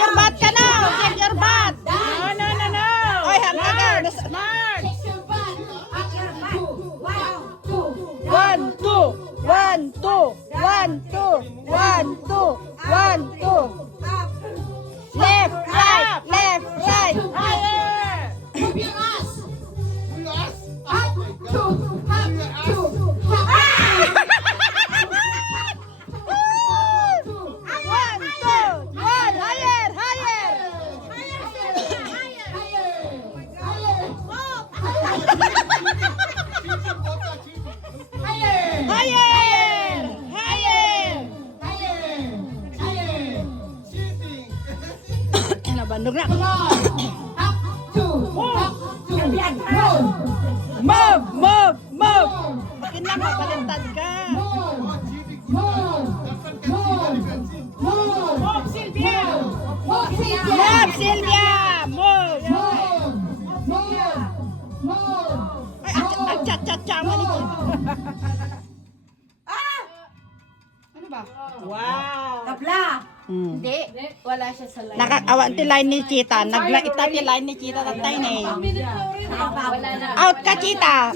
your butt ka now. Check your butt. No. Oy, hang agad. Mark. One, two, one, two, one, two, one, two, one, two. Left, right, left, right. Higher. One, two, one, higher, higher. Higher, higher. Nabandog na. Move, move, move. Akin na ka, balintad ka. Move, Sylvia. Move, Sylvia. Move. Ay, ang chat-chat-chama ni Kim. Ano ba? Wow. Kapla. Hindi. Wala siya sa line. Nakakawa ti line ni Chita. Nagla ita ti line ni Chita tatay ni. Wala na. Out ka, Chita.